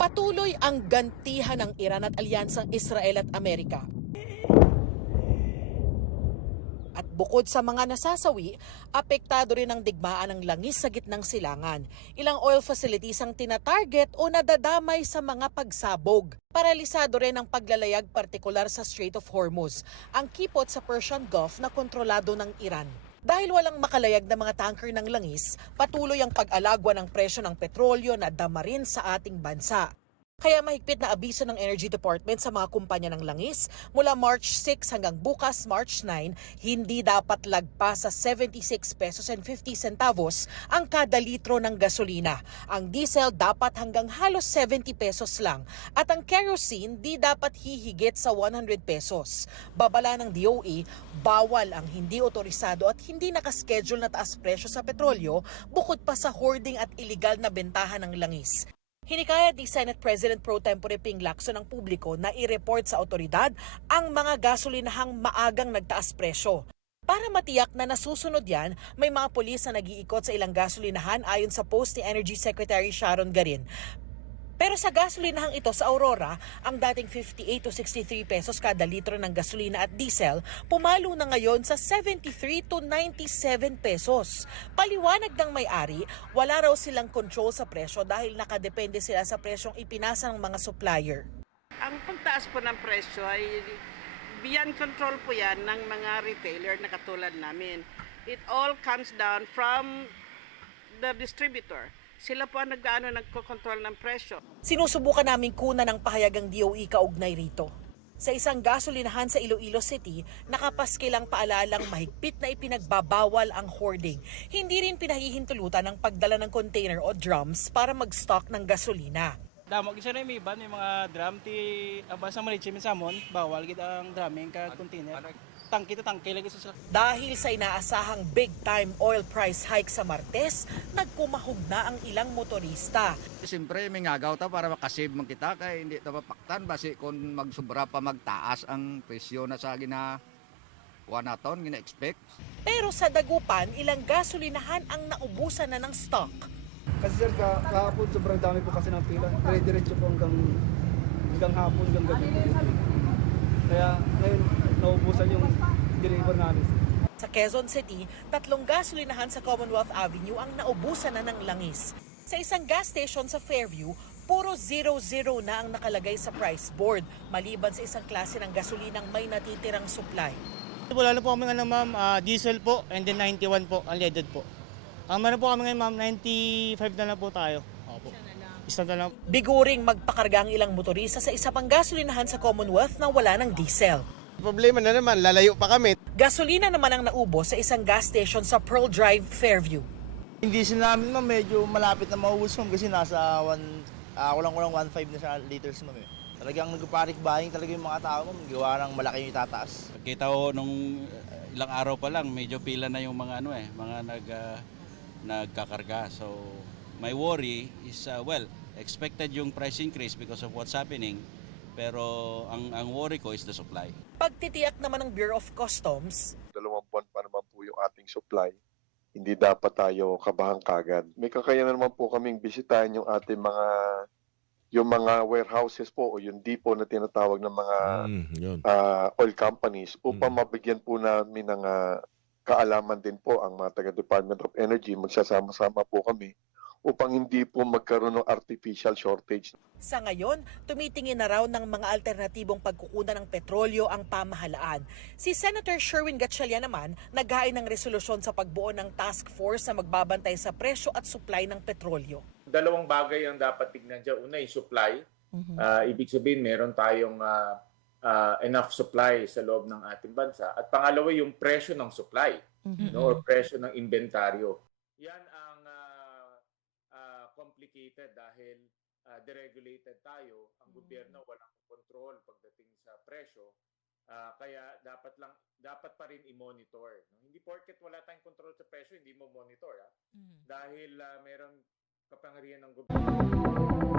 Patuloy ang gantihan ng Iran at alyansang Israel at Amerika. At bukod sa mga nasasawi, apektado rin ang digmaan ng langis sa gitnang silangan. Ilang oil facilities ang tinatarget o nadadamay sa mga pagsabog. Paralisado rin ang paglalayag partikular sa Strait of Hormuz, ang kipot sa Persian Gulf na kontrolado ng Iran. Dahil walang makalayag na mga tanker ng langis, patuloy ang pag-alagwa ng presyo ng petrolyo na dama rin sa ating bansa. Kaya mahigpit na abiso ng Energy Department sa mga kumpanya ng langis, mula March 6 hanggang bukas March 9, hindi dapat lagpas sa 76 pesos and 50 centavos ang kada litro ng gasolina. Ang diesel dapat hanggang halos 70 pesos lang at ang kerosene di dapat hihigit sa 100 pesos. Babala ng DOE, bawal ang hindi otorisado at hindi nakaschedule na taas presyo sa petrolyo bukod pa sa hoarding at iligal na bentahan ng langis. Hinikayat ni Senate President Pro Tempore Ping Lacson ng publiko na i-report sa otoridad ang mga gasolinahang maagang nagtaas presyo. Para matiyak na nasusunod yan, may mga pulis na nag-iikot sa ilang gasolinahan ayon sa post ni Energy Secretary Sharon Garin. Pero sa gasolinahang ito sa Aurora, ang dating 58 to 63 pesos kada litro ng gasolina at diesel, pumalo na ngayon sa 73 to 97 pesos. Paliwanag ng may-ari, wala raw silang control sa presyo dahil nakadepende sila sa presyong ipinasa ng mga supplier. Ang pagtaas po ng presyo ay beyond control po yan ng mga retailer na katulad namin. It all comes down from the distributor. Sila po ang nagko-control ng presyo. Sinusubukan naming kuna ng pahayagang DOE kaugnay rito. Sa isang gasolinahan sa Iloilo City, nakapaskilang paalalang mahigpit na ipinagbabawal ang hoarding. Hindi rin pinahihintulutan ang pagdala ng container o drums para mag-stock ng gasolina. Damo gisa na may iban, may mga drum ti abasa malichim samon, bawal gid ang drumming ka container. Tangke lagi sa. Dahil sa inaasahang big-time oil price hike sa Martes, nagkumahog na ang ilang motorista. Siyempre, may ngagaw ta para makasave man kita kay hindi ta mapaktan basi kung magsubra pa magtaas ang presyo na sa gina naton gina-expect. Pero sa Dagupan, ilang gasolinahan ang naubusan na ng stock. Kasi sir, kahapon sobrang dami po kasi ng pila. Dire-diretso po hanggang hapon, hanggang gabi. Kaya ngayon, naubusan yung deliver namin. Sa Quezon City, 3 gasolinahan sa Commonwealth Avenue ang naubusan na ng langis. Sa isang gas station sa Fairview, puro 00 na ang nakalagay sa price board, maliban sa isang klase ng gasolinang may natitirang supply. Wala na po kami ma'am, diesel po and then 91 po, unleaded po. Ang meron po kami ngayon ma'am, 95 na lang po tayo. Opo. Isa na lang. Biguring magpakarga ang ilang motorista sa isa pang gasolinahan sa Commonwealth na wala ng diesel. Problema na naman, lalayo pa kami. Gasolina naman ang naubos sa isang gas station sa Pearl Drive, Fairview. Hindi sila namin ma'am, medyo malapit na maubos ma'am kasi nasa kulang-kulang 1.5 na sa liters ma'am. Talagang nagpapanik buying talaga yung mga tao ma'am, gawa ng malaki yung itataas. Kita ko nung ilang araw pa lang, medyo pila na yung mga mga nagkakarga. So my worry is expected yung price increase because of what's happening. Pero ang worry ko is the supply. Pagtitiyak naman ng Bureau of Customs, 2 buwan pa naman po yung ating supply. Hindi dapat tayo kabahan kagad. May kakayanan naman po kaming bisitahin yung ating mga warehouses po o yung depot na tinatawag ng mga oil companies upang mabigyan po namin ng kaalaman din po ang mga taga-Department of Energy. Magsasama-sama po kami upang hindi po magkaroon ng artificial shortage. sa ngayon, tumitingin na raw ng mga alternatibong pagkukunan ng petrolyo ang pamahalaan. Si Senator Sherwin Gatchalian naman, naghain ng resolusyon sa pagbuo ng task force na magbabantay sa presyo at supply ng petrolyo. Dalawang bagay ang dapat tignan dyan. Una, yung supply. Ibig sabihin, meron tayong enough supply sa loob ng ating bansa. At pangalawa, yung presyo ng supply or presyo ng inventaryo. Yan ang complicated dahil deregulated tayo. Ang gobyerno walang control pagdating sa presyo. Kaya dapat pa rin i-monitor. Hindi porket wala tayong control sa presyo, hindi mo monitor. Dahil merong kapangyarihan ng gobyerno.